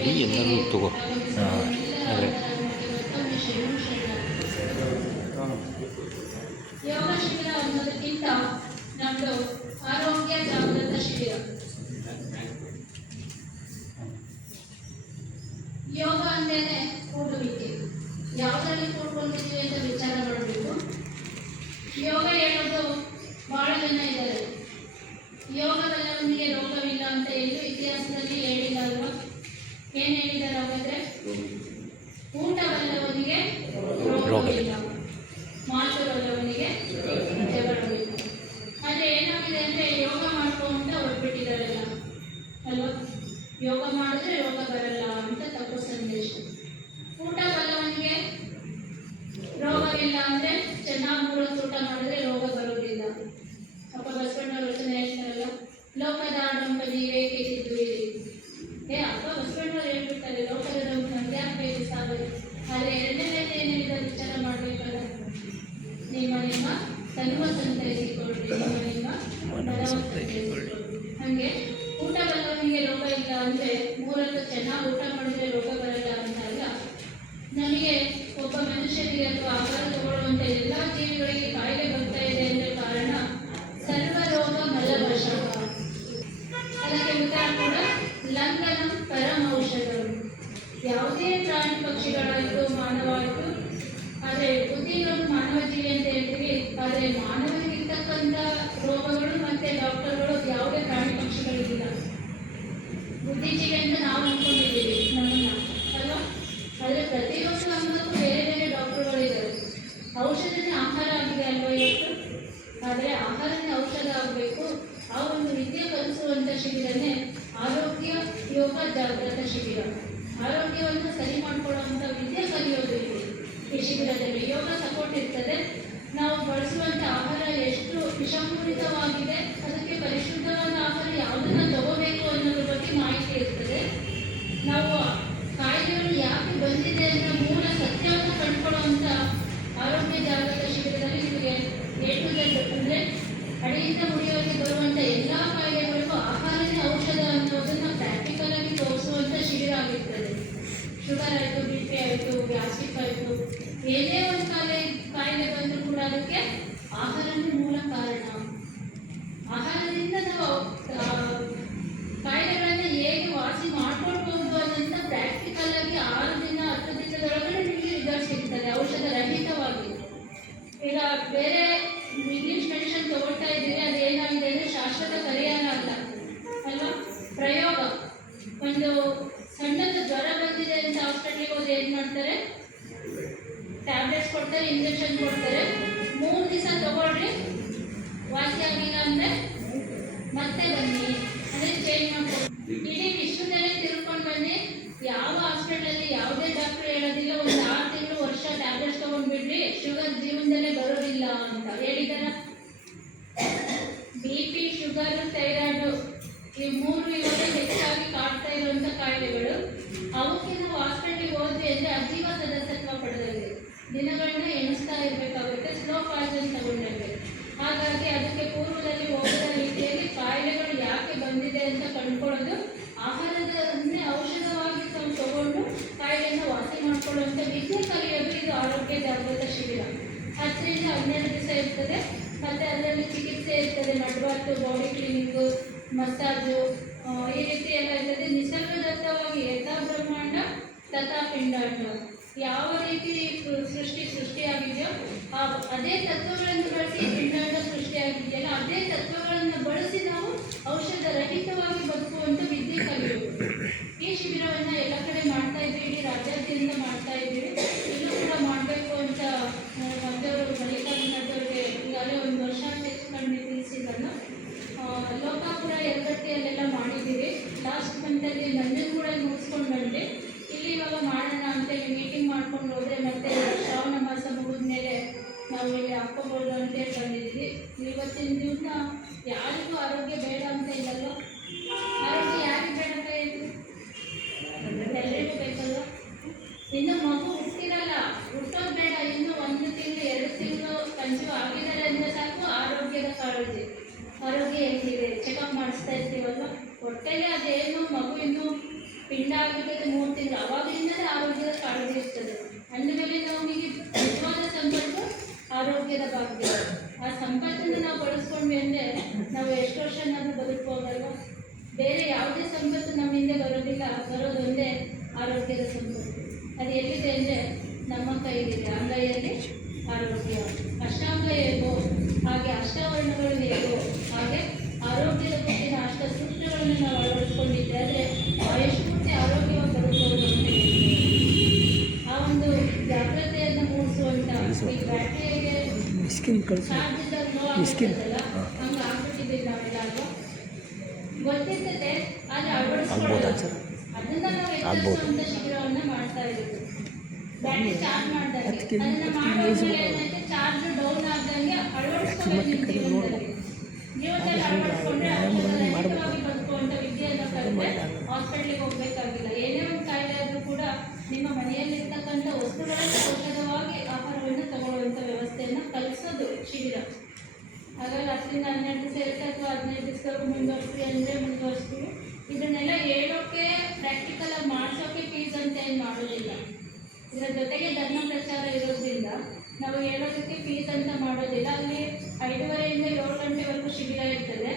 ಬೇಡಿ ಎಲ್ಲರೂ ತಗೋ ಅದೇ ಯೋಗ ಶಿಬಿರ ಅನ್ನೋದಕ್ಕಿಂತ ನಮ್ಮದು ಆರೋಗ್ಯ ಜಾಗೃತ ಶಿಬಿರ. ಯೋಗ ಅಂದೇನೆ ಕೂಡುವಿಕೆ. ಯಾವುದರಲ್ಲಿ ಕೂಡ್ಕೊಂಡಿದ್ದೀವಿ ಅಂತ ವಿಚಾರ ಮಾಡಬೇಕು. ಯೋಗ ಹೇಳೋದು ಬಹಳ ಜನ ಇದ್ದಾರೆ. ಯೋಗದಲ್ಲವನಿಗೆ ರೋಗವಿಲ್ಲ ಅಂತ ಎಲ್ಲೂ ಇತಿಹಾಸದಲ್ಲಿ ಹೇಳಿಲ್ಲ ಅಲ್ವಾ? ಏನು ಹೇಳಿದ್ದಾರೆ ಹಾಗಾದ್ರೆ? ಊಟವಲ್ಲವನಿಗೆ ರೋಗವಿಲ್ಲ, ಮಾತುವಲ್ಲವನಿಗೆ ಜಗಳವಿಲ್ಲ. ಆದರೆ ಏನಾಗಿದೆ ಅಂದರೆ ಯೋಗ ಮಾಡ್ಕೊಂತ ಹೊರಟ್ಬಿಟ್ಟಿದ್ದಾರಲ್ಲ ಅಲ್ವಾ? ಯೋಗ ಮಾಡಿದ್ರೆ ರೋಗ ಬರಲ್ಲ ಅಂತ ತಪ್ಪು ಸಂದೇಶ. ಊಟ ಬಲ್ಲವನಿಗೆ ರೋಗವಿಲ್ಲ ಅಂದರೆ ಚೆನ್ನಾಗಿ 3 ಹೊತ್ತು ಊಟ ಮಾಡಿದ್ರೆ ರೋಗ ಬರೋದಿಲ್ಲ. ಅಪ್ಪ ಬಸವಣ್ಣವ್ರ ವಚನ ಹೇಳ್ತಾರಲ್ಲ, ಲೋಕದ ಆಡಂಬ ನೀವೇ ಕೇಳಿದ್ದೀರಿ. ಅಪ್ಪ ಬಸವಣ್ಣವ್ರು ಹೇಳ್ಬಿಡ್ತಾರೆ, ಲೋಕದ ಯಾಕೆ ಬೇಕು ಸಾಗಲಿ. ಆದರೆ ಎರಡನೇದು ಏನಿದೆ ವಿಚಾರ ಮಾಡಬೇಕಲ್ಲ, ನಿಮ್ಮ ತನುವ ಸಂತೈಸಿಕೊಳ್ಳಿ, ನಿಮ್ಮ ಬಲವ ಸಂತೈಸಿಕೊಳ್ಳಿ. ಹಾಗೆ ಊಟ ಬಲ್ಲವನಿಗೆ ರೋಗ ಇಲ್ಲ ಅಂದರೆ 3 ಹೊತ್ತು ಚೆನ್ನಾಗಿ ಊಟ ಮಾಡಿದ್ರೆ ರೋಗ ಬರಲ್ಲ ಅಂತಾಗ, ನಮಗೆ ಒಬ್ಬ ಮನುಷ್ಯನಿಗೆ ಅಥವಾ ಆಹಾರ ತಗೊಳ್ಳುವಂಥ ಎಲ್ಲ ಜೀವಿಗಳಿಗೆ ಕಾಯಿಲೆ ಬರ್ತಾ ಇದೆ ಅಂದರೆ ಕಾರಣ ಸರ್ವ ರೋಗ ಮಲವಶ. ಅದಕ್ಕೆ ಉತ್ತರ ಕೂಡ ಲಂಘನಂ ಪರಮ ಔಷಧಗಳು. ಯಾವುದೇ ಪ್ರಾಣಿ ಪಕ್ಷಿಗಳಾಯಿತು ಮಾನವ ಆಯಿತು, ಆದರೆ ಬುದ್ಧಿಗಳು ಮಾನವ ಜೀವಿ ಅಂತ ಹೇಳ್ತೀವಿ. ಆದರೆ ಮಾನವನಿಗಿರ್ತಕ್ಕಂಥ ರೋಗಗಳು ಮತ್ತು ಡಾಕ್ಟರ್ಗಳು ಯಾವುದೇ ಪ್ರಾಣಿ ಪಕ್ಷಿಗಳಿಗಿಲ್ಲ. ಬುದ್ಧಿಜೀವಿ ಅಂತ ನಾವು ಅಂದ್ಕೊಂಡಿದ್ದೀವಿ ನಮ್ಮನ್ನು ಅಲ್ವಾ? ಆದರೆ ಪ್ರತಿಯೊಂದು ಅಂಗಕ್ಕೂ ಬೇರೆ ಬೇರೆ ಡಾಕ್ಟರ್ಗಳಿದ್ದಾರೆ. ಔಷಧನೇ ಆಹಾರ ಆಗಿದೆ ಅಲ್ವಾ ಇವತ್ತು? ಆದರೆ ಆಹಾರನೇ ಔಷಧ ಆಗಬೇಕು. ಆ ಒಂದು ವಿದ್ಯೆ ಕಲಿಸುವಂಥ ಶಿಬಿರನೇ ಆರೋಗ್ಯ ಯೋಗ ಜಾಗೃತ ಶಿಬಿರ. ಆರೋಗ್ಯವನ್ನು ಸರಿ ಮಾಡಿಕೊಳ್ಳುವಂಥ ವಿದ್ಯೆ ಕಲಿಯೋದು ಈ ಶಿಬಿರದಲ್ಲಿ. ಯೋಗ ಸಪೋರ್ಟ್ ಇರ್ತದೆ. ನಾವು ಬಳಸುವಂಥ ಆಹಾರ ಎಷ್ಟು ವಿಷಪೂರಿತವಾಗಿದೆ, ಅದಕ್ಕೆ ಪರಿಶುದ್ಧವಾದ ಆಹಾರ ಯಾವುದನ್ನು ತಗೋಬೇಕು ಅನ್ನೋದ್ರ ಬಗ್ಗೆ ಮಾಹಿತಿ ಇರ್ತದೆ. ನಾವು ಕಾಯಿಲೆಗಳು ಯಾಕೆ ಬಂದಿದೆ ಅನ್ನೋ ಮೂಲ ಸತ್ಯವನ್ನು ಕಂಡುಕೊಳ್ಳುವಂಥ ಆರೋಗ್ಯ ಜಾಗೃತ ಶಿಬಿರದಲ್ಲಿ ನಿಮಗೆ A to Z ಅಂದರೆ ಅಡಿಯಿಂದ ಮುಡಿಯವರಿಗೆ ಬರುವಂಥ ಎಲ್ಲ ಕಾಯಿಲೆಗಳಿಗೂ ಆಹಾರನೇ ಔಷಧ ಅನ್ನೋದನ್ನು ಪ್ರಾಕ್ಟಿಕಲ್ ಆಗಿ ತೋರಿಸುವಂಥ ಶಿಬಿರ ಆಗಿರ್ತದೆ. ಶುಗರ್ ಆಯಿತು, BP ಆಯಿತು, ಗ್ಯಾಸ್ಟ್ರಿಕ್ ಆಯಿತು, ಏನೇ ಒಂದು ಕಾಯಿಲೆ ಬಂದರೂ ಕೂಡ ಅದಕ್ಕೆ ಆಹಾರನೇ ಮೂಲ ಕಾರಣ. ಆಹಾರದಿಂದ ನಾವು ಕಾಯಿಲೆಗಳನ್ನು ಹೇಗೆ ವಾಸಿ ಮಾಡ್ಕೊಳ್ಬೋದು ಅನ್ನೋಂಥ ಪ್ರಾಕ್ಟಿಕಲ್ ಆಗಿ 6 ದಿನ 10 ದಿನದೊಳಗಡೆ ನಿಮಗೆ ರಿಸಲ್ಟ್ ಸಿಗ್ತದೆ, ಔಷಧ ರಹಿತವಾಗಿ. ಈಗ ಬೇರೆ ಇಂಗ್ಲೀಷ್ ಮೆಡಿಸಿನ್ ತಗೊಳ್ತಾ ಇದ್ದೀರಿ, ಅದೇನಾಗಿದೆ ಅಂದರೆ ಶಾಶ್ವತ ಪರಿಹಾರ ಅಲ್ಲ ಅಲ್ವಾ? ಪ್ರಯೋಗ. ಒಂದು ಸಣ್ಣದು ಜ್ವರ ಬಂದಿದೆ ಅಂತ ಹಾಸ್ಪಿಟ್ಲಿಗೆ ಹೋಗಿ ಏನು ಮಾಡ್ತಾರೆ? ಟ್ಯಾಬ್ಲೆಟ್ಸ್ ಕೊಡ್ತಾರೆ, ಇಂಜೆಕ್ಷನ್ ಕೊಡ್ತಾರೆ. 3 ದಿವಸ ತಗೊಳ್ರಿ, ವಾಸಿ ಆಗಿಲ್ಲ ಅಂದರೆ ಮತ್ತೆ ಬನ್ನಿ, ಅದೇ ಚೇಂಜ್ ಮಾಡ್ಕೊಂಡು ಇಡೀ ವಿಶ್ವದಲ್ಲೇ ತಿಳ್ಕೊಂಡು ಬನ್ನಿ. ಯಾವ ಹಾಸ್ಪಿಟಲಲ್ಲಿ ಯಾವುದೇ ಡಾಕ್ಟರ್ ಹೇಳೋದಿಲ್ಲ 1 6 ತಿಂಗಳು ವರ್ಷ ಟ್ಯಾಬ್ಲೆಟ್ಸ್ ತೊಗೊಂಡ್ಬಿಡ್ರಿ, ಶುಗರ್ ಜೀವನದಲ್ಲೇ ಬರೋದಿಲ್ಲ ಅಂತ ಹೇಳಿದಾರ? BP, ಶುಗರು, ಥೈರಾಯ್ಡು ಈ 3 ಇವಾಗ ಹೆಚ್ಚಾಗಿ ಕಾಡ್ತಾ ಇರುವಂಥ ಕಾಯಿಲೆಗಳು. ಅವಕ್ಕೆ ನಾವು ಹಾಸ್ಪಿಟಲ್ಗೆ ಹೋದ್ವಿ ಅಂದರೆ ಅಜೀವ ಸದಸ್ಯತ್ವ ಪಡೆದಲ್ಲಿ ದಿನಗಳನ್ನ ಎಣಿಸ್ತಾ ಇರಬೇಕಾಗುತ್ತೆ, ಸ್ಲೋ ಪಾಯ್ಸನ್ ತಗೊಂಡಿರ್ಬೇಕು. ಹಾಗಾಗಿ ಅದಕ್ಕೆ ಪೂರ್ವದಲ್ಲಿ ಹೋಗದ ರೀತಿಯಲ್ಲಿ ಕಾಯಿಲೆಗಳು ಯಾಕೆ ಬಂದಿದೆ ಅಂತ ಕಂಡುಕೊಳ್ಳೋದು, ಆಹಾರದನ್ನೇ ಔಷಧವಾಗಿ ನಾವು ತಗೊಂಡು ಕಾಯಿಲೆಯನ್ನು ವಾಸಿ ಮಾಡಿಕೊಳ್ಳುವಂಥ ವಿದ್ಯೆ ಕಲಿಯೋದು ಇದು ಆರೋಗ್ಯ ಜಾಗೃತ ಶಿಬಿರ. 10 ರಿಂದ 12 ದಿವಸ ಇರ್ತದೆ. ಮತ್ತು ಅದರಲ್ಲಿ ಚಿಕಿತ್ಸೆ ಇರ್ತದೆ, ನಡ್ಬಾರ್ದು, ಬಾಡಿ ಕ್ಲೀನಿಂಗು, ಮಸಾಜು, ಈ ರೀತಿ ಎಲ್ಲ ಇರ್ತದೆ. ನಿಸರ್ಗದತ್ತವಾಗಿ ಯಥಾ ಬ್ರಹ್ಮಾಂಡ ತಥಾ ಪಿಂಡಾಂಡ, ಯಾವ ರೀತಿ ಸೃಷ್ಟಿಯಾಗಿದೆಯೋ ಅದೇ ತತ್ವಗಳನ್ನು ಬಳಸಿ ಪಿಂಡಾಂಡ ಸೃಷ್ಟಿಯಾಗಿದೆಯಲ್ಲ, ಅದೇ ತತ್ವಗಳನ್ನು ಬಳಸಿ ನಾವು ಔಷಧ ರಹಿತವಾಗಿ ಬದುಕುವಂಥ ವಿದ್ಯೆ ಕಲಿಯೋದು. ಈ ಶಿಬಿರವನ್ನು ಎಲ್ಲ ಕಡೆ ಮಾಡ್ತಾ ಇದ್ದೀವಿ, ಇಡೀ ರಾಜ್ಯಾದ್ಯಂತ ಮಾಡ್ತಾ ಇದ್ದೀವಿ. ಇಲ್ಲೂ ಕೂಡ ಮಾಡಬೇಕು ಅಂತ ನಮ್ಮದವರು ಮಲ್ಲಿಕಾರ್ಜುನವ್ರಿಗೆ ಈಗಾಗಲೇ 1 ವರ್ಷ ತೆಗೆದುಕೊಂಡು ತಿಳಿಸಿದ್ದನ್ನು ಲೋಕಾಪುರ ಯರಗಟ್ಟಿಯಲ್ಲೆಲ್ಲ ಮಾಡಿದ್ದೀವಿ. ಲಾಸ್ಟ್ ಮಂತಲ್ಲಿ ನಂಜನಗೂಡಲ್ಲಿ ಮುಗಿಸ್ಕೊಂಡು ಬಂದು ಇಲ್ಲಿ ಇವಾಗ ಮಾಡೋಣ ಅಂತೇಳಿ ಮೀಟಿಂಗ್ ಮಾಡ್ಕೊಂಡು ಹೋದರೆ ಮತ್ತೆ ಶ್ರಾವಣ ಮಾಸ ಮುಗಿದ ಮೇಲೆ ನಾವು ಇಲ್ಲಿ ಹಾಕ್ಕೋಬೋದು ಅಂತೇಳಿ ಬಂದಿದ್ದೀವಿ. ಇವತ್ತಿನ ದಿವಸ ಯಾರಿಗೂ ಆರೋಗ್ಯ ಬೇಡ ಅಂತ ಇಲ್ಲಲ್ಲೋ? ಆರೋಗ್ಯ ಯಾರಿಗೆ ಬೇಡಪ್ಪ ಇದು? ಎಲ್ಲರಿಗೂ ಬೇಕಲ್ಲ. ಇನ್ನು ಮಗು ಹುಟ್ಟಿರಲ್ಲ, ಹುಟ್ಟೋದು ಬೇಡ, ಇನ್ನು 1 ತಿಂಗಳು 2 ತಿಂಗಳು ಕನ್ಸೀವ್ ಆಗಿದ್ದಾರೆ ಅಂದರೆ ಸಾಕು ಆರೋಗ್ಯದ ಕಾಳಜಿ. ಆರೋಗ್ಯ ಹೆಂಗಿದೆ ಚೆಕಪ್ ಮಾಡಿಸ್ತಾ ಇರ್ತೀವಲ್ವ, ಹೊಟ್ಟೆಗೆ ಅದೇನು ಮಗು ಇನ್ನೂ ಪಿಂಡ ಆಗಲಿಕ್ಕೆ 3 ತಿಂಗಳು ಅವಾಗಲಿಂದಲೇ ಆರೋಗ್ಯದ ಕಾಳಜಿ ಇರ್ತದೆ. ಅಂದಮೇಲೆ ನಮಗೆ ನಿಜವಾದ ಸಂಪತ್ತು ಆರೋಗ್ಯದ ಭಾಗ್ಯ. ಆ ಸಂಪತ್ತನ್ನು ನಾವು ಬಳಸ್ಕೊಂಡ್ವಿ ಅಂದರೆ ನಾವು ಎಷ್ಟು ವರ್ಷನಾದ್ರೂ ಬದುಕಬಹುದಲ್ವ. ಬೇರೆ ಯಾವುದೇ ಸಂಪತ್ತು ನಮ್ಮಿಂದ ಬರೋದಿಲ್ಲ, ಬರೋದೊಂದೇ ಆರೋಗ್ಯದ ಸಂಪತ್ತು. ಅದು ಎಲ್ಲಿದೆ ಅಂದರೆ ನಮ್ಮ ಕೈಲಿದೆ. ಅಂಗೈಯಲ್ಲಿ ಆರೋಗ್ಯ. ಅಷ್ಟಾಂಗ ಹೇಗೋ ಹಾಗೆ ಅಷ್ಟಾವರಣಗಳು ಹೇಗೋ ಹಾಗೆ ಆರೋಗ್ಯದ ಬಗ್ಗಿನ ಅಷ್ಟ ಸೂತ್ರಗಳನ್ನು ನಾವು ಅಳವಡಿಸ್ಕೊಂಡಿದ್ದೆ ಆದರೆ ಎಷ್ಟು ಪೂರ್ತಿ ಆರೋಗ್ಯವಾಗಿ ಬದುಕಬಹುದು ಅಂತ ಆ ಒಂದು ಜಾಗ್ರತೆಯನ್ನು ಮೂಡಿಸುವಂಥ ಈ ಬ್ಯಾಟ್ರಿಯಾಗೆ ಚಾರ್ಜ್ ಇದ್ದಾಗ ಲೋ ಆಗ್ತದಲ್ಲ, ಹಂಗೆ ಆಗ್ಬಿಟ್ಟಿದ್ದೀವಿ ನಾವೆಲ್ಲ. ಗೊತ್ತಿರ್ತದೆ ಆದರೆ ಅಳವಡಿಸ್ಕೊಳ್ಳೋದು ಅದನ್ನ ನಾವು ಎಚ್ಚರಿಸುವಂಥ ಶಿಬಿರವನ್ನು ಮಾಡ್ತಾ ಇದ್ದೀವಿ. ಬ್ಯಾಟ್ರಿ ಚಾರ್ಜ್ ಮಾಡಿದಂಗೆ ಅದನ್ನು ಮಾಡೋದ್ರಲ್ಲಿ ಏನಂತೆ ಚಾರ್ಜ್ ಡೌನ್ ಆದಂಗೆ ಅಳವಡಿಸ್ಕೋಬೇಕು. ಜೀವನದಲ್ಲಿ ಅಳವಡಿಸ್ಕೊಂಡ್ರೆ ರಹಿತವಾಗಿ ಬದುಕುವಂಥ ವಿದ್ಯೆಯನ್ನು ಕಲಿತೆ ಹಾಸ್ಪಿಟ್ಲಿಗೆ ಹೋಗಬೇಕಾಗಿಲ್ಲ. ಏನೇ ಒಂದು ಕಾಯಿಲೆ ಆದರೂ ಕೂಡ ನಿಮ್ಮ ಮನೆಯಲ್ಲಿರ್ತಕ್ಕಂಥ ವಸ್ತುಗಳಲ್ಲಿ ಔಷಧವಾಗಿ ಆಹಾರವನ್ನು ತಗೊಳ್ಳುವಂಥ ವ್ಯವಸ್ಥೆಯನ್ನು ಕಲಿಸೋದು ಶಿಬಿರ. ಹಾಗಾಗಿ 10ರಿಂದ 12 ಸೇರುತ್ತೆ ಅಥವಾ 15 ದಿವಸದವರೆಗೂ ಮುಂದುವರಿಸ್ತೀವಿ ಅಂದರೆ ಮುಂದುವರಿಸ್ತೀವಿ. ಇದನ್ನೆಲ್ಲ ಹೇಳೋಕ್ಕೆ ಪ್ರಾಕ್ಟಿಕಲಾಗಿ ಮಾಡಿಸೋಕ್ಕೆ ಫೀಸ್ ಅಂತ ಏನು ಮಾಡೋದಿಲ್ಲ. ಇದರ ಜೊತೆಗೆ ಧರ್ಮ ಪ್ರಚಾರ ಇರೋದ್ರಿಂದ ನಾವು ಹೇಳೋದಕ್ಕೆ ಫೀಸ್ ಅಂತ ಮಾಡೋದಿಲ್ಲ. ಅಲ್ಲಿ 5:30ಯಿಂದ 7 ಗಂಟೆವರೆಗೂ ಶಿಬಿರ ಇರ್ತದೆ.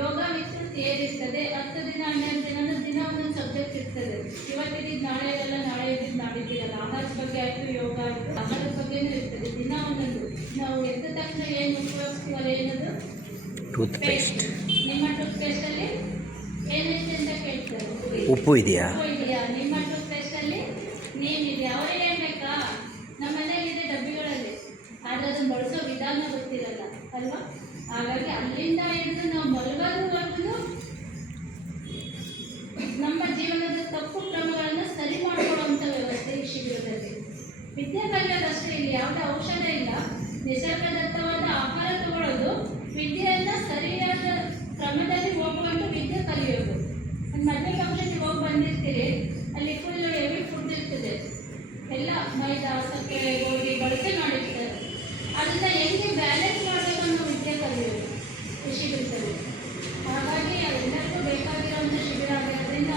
ಯೋಗ ವಿತ್ ಥಿಯರಿ ಇರ್ತದೆ. 10 ದಿನ 12 ದಿನ ದಿನ ಒಂದೊಂದು ಸಬ್ಜೆಕ್ಟ್ ಇರ್ತದೆ. ಇವತ್ತಿದ್ದು ನಾಳೆ ಇರಲ್ಲ, ನಾಳೆ ಇದ್ದಿದ್ದು ನಾಡಿದ್ದಿರಲ್ಲ. ಆಹಾರದ ಬಗ್ಗೆ ಆಯಿತು, ಯೋಗ ಆಯಿತು, ಆಹಾರದ ಬಗ್ಗೆನೂ ಇರ್ತದೆ. ದಿನ ಒಂದೊಂದು. ನಾವು ಎದ್ದ ತಕ್ಷಣ ಏನು ಉಪಯೋಗಿಸ್ತೀವಲ್ಲ, ಏನದು ಟೂತ್ ಪೇಸ್ಟ್. ನಿಮ್ಮ ಟೂತ್ ಪೇಸ್ಟಲ್ಲಿ ಏನಿದೆ ಅಂತ ಕೇಳ್ತಾರೆ. ಉಪ್ಪು ಇದೆಯಾ? ನಿಮ್ಮ ಟೂತ್ ಪೇಸ್ಟಲ್ಲಿ ನೀರಿದೆ. ಅವರೇ ಹೇಳ್ಬೇಕಾ? ನಮ್ಮ ಮನೆಯಲ್ಲಿದೆ ಡಬ್ಬಿಗಳಲ್ಲಿ. ಆದರೆ ಅದನ್ನು ಬಳಸೋ ವಿಧಾನ ಗೊತ್ತಿರಲ್ಲ ಅಲ್ವಾ. ಹಾಗಾಗಿ ಅಲ್ಲಿಂದ ಹಿಡಿದು ನಾವು ಮಲಗೋದವರೆಗೂ ನಮ್ಮ ಜೀವನದ ತಪ್ಪು ಕ್ರಮಗಳನ್ನು ಸರಿ ಮಾಡಿಕೊಳ್ಳುವಂಥ ವ್ಯವಸ್ಥೆ ಈ ಶಿಬಿರದಲ್ಲಿ. ವಿದ್ಯೆ ಕಲಿಯೋದಷ್ಟೇ, ಇಲ್ಲಿ ಯಾವುದೇ ಔಷಧ ಇಲ್ಲ. ನಿಸರ್ಗದತ್ತವಾದ ಆಹಾರ ತಗೊಳ್ಳೋದು, ವಿದ್ಯೆಯನ್ನು ಸರಿಯಾದ ಕ್ರಮದಲ್ಲಿ ಹೋಗುವಂಥ ವಿದ್ಯೆ ಕಲಿಯೋದು. ಒಂದು ಮದುವೆ ಫಂಕ್ಷನ್ಗೆ ಹೋಗಿ ಬಂದಿರ್ತೀರಿ, ಅಲ್ಲಿ ಫುಲ್ ಹೆವಿ ಫುಡ್ ಇರ್ತದೆ. ಎಲ್ಲ ಮೈದಾ, ಸಕ್ಕರೆ, ಗೋಧಿ ಬಳಕೆ ಮಾಡಿರ್ತಾರೆ. ಅದನ್ನು ಹೆಂಗೆ ಬ್ಯಾಲೆನ್ಸ್ ಮಾಡಬೇಕು ಅನ್ನೋ ವಿದ್ಯೆ ಕಲಿಯೋದು ಈ ಶಿಬಿರದಲ್ಲಿ. ಹಾಗಾಗಿ ಅದೆಲ್ಲರಿಗೂ ಬೇಕಾಗಿರೋಂಥ ಶಿಬಿರ ಆಗಿರೋದ್ರಿಂದ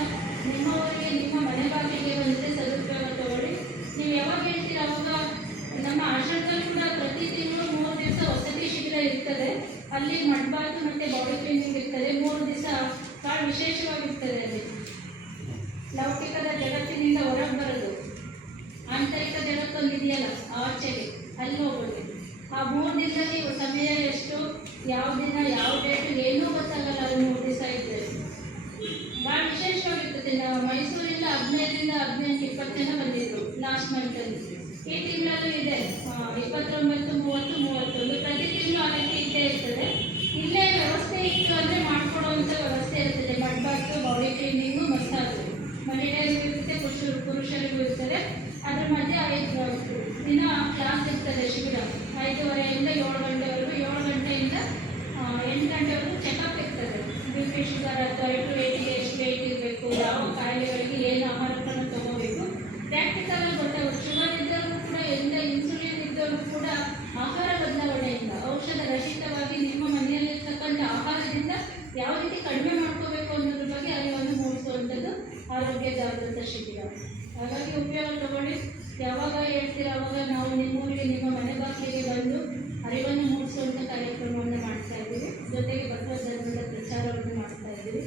ನಿಮ್ಮ ಊರಿಗೆ, ನಿಮ್ಮ ಮನೆ ಬಾಗಿಲಿಗೆ ಬಂದರೆ ಸದುಪಯೋಗ ತಗೊಳ್ಳಿ. ನೀವು ಯಾವಾಗ ಹೇಳ್ತೀರ ಅವಾಗ ನಮ್ಮ ಆಶ್ರಮದಲ್ಲಿ ಕೂಡ ಪ್ರತಿ ತಿಂಗಳು 3 ದಿವಸ ವಸತಿ ಶಿಬಿರ ಇರ್ತದೆ. ಅಲ್ಲಿ ಮಡ್ಬಾತು ಮತ್ತು ಬಾಡಿ ಕ್ಲೀನಿಂಗ್ ಇರ್ತದೆ. 3 ದಿವಸ ಭಾಳ ವಿಶೇಷವಾಗಿರ್ತದೆ. ಅಲ್ಲಿ ಲೌಕಿಕದ ಜಗತ್ತಿನಿಂದ ಹೊರಗೆ ಬರೋದು, ಆಂತರಿಕ ಜಗತ್ತೊಂದು ಇದೆಯಲ್ಲ ಆಚೆಗೆ, ಅಲ್ಲಿ ಹೋಗೋದು. ಆ 3 ದಿನದಲ್ಲಿ ಸಮಯ ಎಷ್ಟು, ಯಾವ ದಿನ ಯಾವ ಡೇಟು ಏನೂ ಗೊತ್ತಾಗಲ್ಲ. ಅಲ್ಲಿ 3 ದಿವಸ ಇದ್ದರೆ ಭಾಳ ವಿಶೇಷವಾಗಿರ್ತದೆ. ನಾವು ಮೈಸೂರಿಂದ 15ರಿಂದ 18, 20 ಜನ ಬಂದಿದ್ರು ಲಾಸ್ಟ್ ಮಂತಲ್ಲಿ. ಈ ತಿಂಗಳಲ್ಲೂ ಇದೆ 29, 30, 31. ಪ್ರತಿ ತಿಂಗಳು ಆ ರೀತಿ ಇದ್ದೇ ಇರ್ತದೆ. ಇಲ್ಲೇ ವ್ಯವಸ್ಥೆ ಇತ್ತು ಅಂದರೆ ಮಾಡಿಕೊಡುವಂಥ ವ್ಯವಸ್ಥೆ ಇರ್ತದೆ. ಮಡ್ಬಾತು, ಬಾಡಿ ಕ್ಲೀನಿಂಗು, ಮಸಾಜು ಮಹಿಳೆಯರಿಗೂ ಇರುತ್ತೆ, ಪುರುಷರಿಗೂ ಇರ್ತದೆ. ಅದ್ರ ಮಧ್ಯೆ 5 ದಿನ ಕ್ಲಾಸ್ ಇರ್ತದೆ ಶಿಬಿರ. 5:30ಯಿಂದ 7 ಗಂಟೆವರೆಗೂ. 7 ಗಂಟೆಯಿಂದ 8 ಗಂಟೆವರೆಗೂ ಚೆಕಪ್ ಇರ್ತದೆ. BP, ಶುಗರ್ ಅಥವಾ ವೆಯ್ಟಿಗೆ ಎಷ್ಟು ವೆಯ್ಟ್ ಇರಬೇಕು, ಯಾವ ಕಾಯಿಲೆಗಳಿಗೆ ಏನು ಆಹಾರಗಳನ್ನು ತಗೋಬೇಕು, ಪ್ರಾಕ್ಟಿಕಲಾಗಿ ಗೊತ್ತಾಗುತ್ತೆ. ಶುಗರ್ ಇದ್ದವರು ಕೂಡ, ಇನ್ಸುಲಿನ್ ಇದ್ದವರು ಕೂಡ ಆಹಾರ ಬದಲಾವಣೆಯಿಂದ, ಔಷಧ ರಹಿತವಾಗಿ ನಿಮ್ಮ ಮನೆಯಲ್ಲಿರ್ತಕ್ಕಂಥ ಆಹಾರದಿಂದ ಯಾವ ರೀತಿ ಕಡಿಮೆ ಮಾಡ್ಕೋಬೇಕು ಅನ್ನೋದ್ರ ಬಗ್ಗೆ ಅರಿವನ್ನು ಮೂಡಿಸುವಂಥದ್ದು ಆರೋಗ್ಯ ಜಾಗೃತ ಶಿಬಿರ. ಹಾಗಾಗಿ ಉಪಯೋಗ ತಗೊಳ್ಳಿ. ಯಾವಾಗ ಹೇಳ್ತೀರ ಅವಾಗ ನಾವು ನಿಮ್ಮೂರಿಗೆ, ನಿಮ್ಮ ಮನೆ ಬಾಗಿಲಿಗೆ ಬಂದು ಅರಿವನ್ನು ಮೂಡಿಸುವಂಥ ಕಾರ್ಯಕ್ರಮವನ್ನು ಮಾಡ್ತಾ ಇದ್ದೀವಿ. ಜೊತೆಗೆ ಬಸವ ಧರ್ಮದ ಪ್ರಚಾರವನ್ನು ಮಾಡ್ತಾ ಇದ್ದೀವಿ.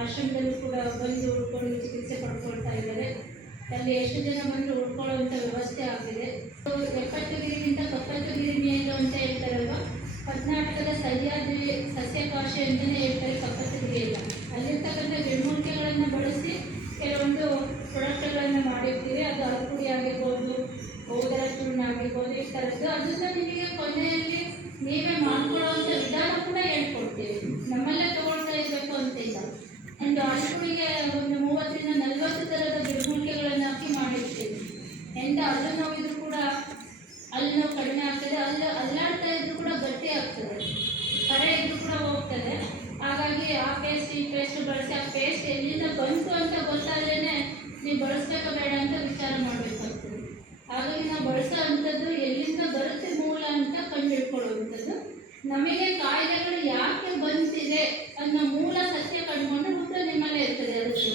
ಆಶ್ರಮದಲ್ಲೂ ಕೂಡ ಬಂದು ಉಳ್ಕೊಂಡು ಚಿಕಿತ್ಸೆ ಪಡ್ಕೊಳ್ತಾ ಇದ್ದಾರೆ. ಅಲ್ಲಿ ಎಷ್ಟು ಜನ ಬಂದರೂ ಉಳ್ಕೊಳ್ಳುವಂಥ ವ್ಯವಸ್ಥೆ ಆಗಿದೆ. 70 ಗಿರಿಗಿಂತ 70 ಗಿರಿ ಮೇಲು ಅಂತ ಹೇಳ್ತಾರಲ್ವ. ಕರ್ನಾಟಕದ ಸಹ್ಯಾದ್ರಿ ಸಸ್ಯಕಾಶಿ ಅಂತಲೇ ಹೇಳ್ತಾರೆ. 70 ಗಿರಿ ಇಲ್ಲ. ಅಲ್ಲಿರ್ತಕ್ಕಂಥ ಗಿಡಮೂಲಿಕೆಗಳನ್ನು ಬಳಸಿ ಕೆಲವೊಂದು ಪ್ರಾಡಕ್ಟ್ಗಳನ್ನು ಮಾಡಿರ್ತೀವಿ. ಅದು ಅರಪುಡಿ ಆಗಿರ್ಬೋದು, ಹೋದರ ಚೂರ್ಣ ಆಗಿರ್ಬೋದು, ಈ ಥರದ್ದು. ಅದನ್ನು ನಿಮಗೆ ಕೊನೆಯಲ್ಲಿ ನೀವೇ ಮಾಡ್ಕೊಳ್ಳೋವಂಥ ವಿಧಾನ ಕೂಡ ಹೇಳ್ಕೊಡ್ತೀವಿ. ನಮ್ಮಲ್ಲೇ ತೊಗೊಳ್ತಾ ಇರಬೇಕು ಅಂತಿಲ್ಲ. ಒಂದು ಅರಪುಡಿಗೆ ಒಂದು 30ರಿಂದ 40 ಥರದ ಗಿಡಮೂಲಿಕೆಗಳನ್ನು ಹಾಕಿ ಮಾಡಿರ್ತೀವಿ. ಎಂತ ಅಲ್ಲೂ ನೋವಿದ್ರು ಕೂಡ ಅಲ್ಲಿ ನೋವು ಕಡಿಮೆ ಆಗ್ತದೆ. ಅಲ್ಲಾಡ್ತಾ ಇದ್ರೂ ಕೂಡ ಗಟ್ಟಿ ಆಗ್ತದೆ. ಕಡೆ ಇದ್ರೂ ಕೂಡ ಹೋಗ್ತದೆ. ಹಾಗಾಗಿ ಆ ಪೇಸ್ಟ್ ಈ ಪೇಸ್ಟ್ ಬಳಸಿ, ಆ ಪೇಸ್ಟ್ ಎಲ್ಲಿಂದ ಬಂತು ಅಂತ ಗೊತ್ತಾದ್ರೇ ನೀವು ಬಳಸಬೇಕಾ ಬೇಡ ಅಂತ ವಿಚಾರ ಮಾಡಬೇಕಾಗ್ತದೆ. ಹಾಗಾಗಿ ನಾವು ಬಳಸೋ ಅಂಥದ್ದು ಎಲ್ಲಿಂದ ಬರುತ್ತೆ ಮೂಲ ಅಂತ ಕಂಡುಹಿಡ್ಕೊಳ್ಳುವಂಥದ್ದು. ನಮಗೆ ಕಾಯಿಲೆಗಳು ಯಾಕೆ ಬಂತಿದೆ ಅನ್ನೋ ಮೂಲ ಸತ್ಯ ಕಂಡುಕೊಂಡ್ರೆ ಉತ್ತರ ನಿಮ್ಮಲ್ಲೇ ಇರ್ತದೆ. ಅದಕ್ಕೆ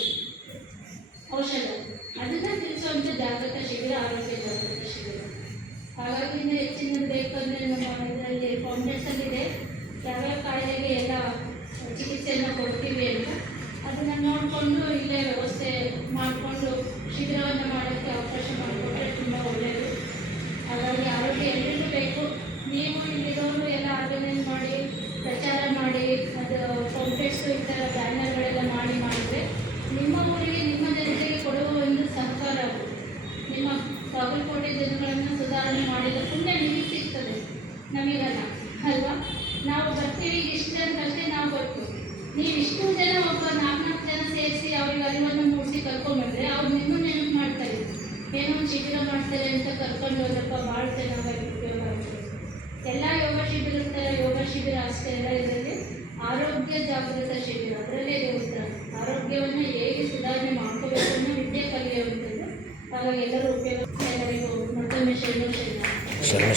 ಮಾಡಿಕೊಂಡು ಶಿಬಿರವನ್ನು ಮಾಡೋಕ್ಕೆ ಅವಕಾಶ ಮಾಡಿಕೊಟ್ರೆ ತುಂಬ ಒಳ್ಳೆಯದು. ಹಾಗಾಗಿ ಆರೋಗ್ಯ ಎಲ್ರಿಗೂ ಬೇಕು. ನೀವು ಇಲ್ಲಿರೋರು ಎಲ್ಲ ಆರ್ಗನೈಸ್ ಮಾಡಿ ಪ್ರಚಾರ ಮಾಡಿ ಅದು ಕಾಂಪ್ಲೆಕ್ಸು ಈ ಥರ ಬ್ಯಾನರ್ಗಳೆಲ್ಲ ಮಾಡಿದರೆ ನಿಮ್ಮ ಊರಿಗೆ ನಿಮ್ಮ ಜನತೆಗೆ ಕೊಡುವ ಒಂದು ಸಹಕಾರ ಅದು. ನಿಮ್ಮ ಬಾಗಲಕೋಟೆ ಜನಗಳನ್ನು ಸುಧಾರಣೆ ಮಾಡಿದ ಪುಣ್ಯ ನಿಮಗೆ ಸಿಗ್ತದೆ, ನಮಗಲ್ಲ ಅಲ್ವಾ? ನಾವು ಬರ್ತೀವಿ ಇಷ್ಟ ಅಂತಷ್ಟೇ ನಾವು ಬರ್ತೀವಿ. ನೀವು ಇಷ್ಟು ಜನ ಒಬ್ಬ 4 ಜನ ಸೇರಿಸಿ ಅವ್ರಿಗೆ ಅರಿವನ್ನು ಮೂಡಿಸಿ ಕರ್ಕೊಂಡ್ಬಂದರೆ ಅವ್ರು ನಿಮ್ಮನ್ನು ನೆನಪು ಮಾಡ್ತಾರೆ. ಏನೋ ಒಂದು ಶಿಬಿರ ಮಾಡ್ತಾರೆ ಅಂತ ಕರ್ಕೊಂಡು ಹೋದಪ್ಪ ಭಾಳ ಚೆನ್ನಾಗಿ ಉಪಯೋಗ ಆಗ್ತದೆ. ಎಲ್ಲ ಯೋಗ ಶಿಬಿರ ಅಷ್ಟೇ ಅಲ್ಲ, ಇದರಲ್ಲಿ ಆರೋಗ್ಯ ಜಾಗೃತ ಶಿಬಿರ ಅದರಲ್ಲೇ ಇರುತ್ತೆ. ಆರೋಗ್ಯವನ್ನು ಹೇಗೆ ಸುಧಾರಣೆ ಮಾಡ್ಕೋಬೇಕು ಅನ್ನೋ ವಿದ್ಯೆ ಕಲಿಯುವಂಥದ್ದು. ಹಾಗಾಗಿ ಎಲ್ಲರೂ ಉಪಯೋಗ. ಎಲ್ಲರಿಗೂ ಮತ್ತೊಮ್ಮೆ ಶರಣ. ಶರಣ.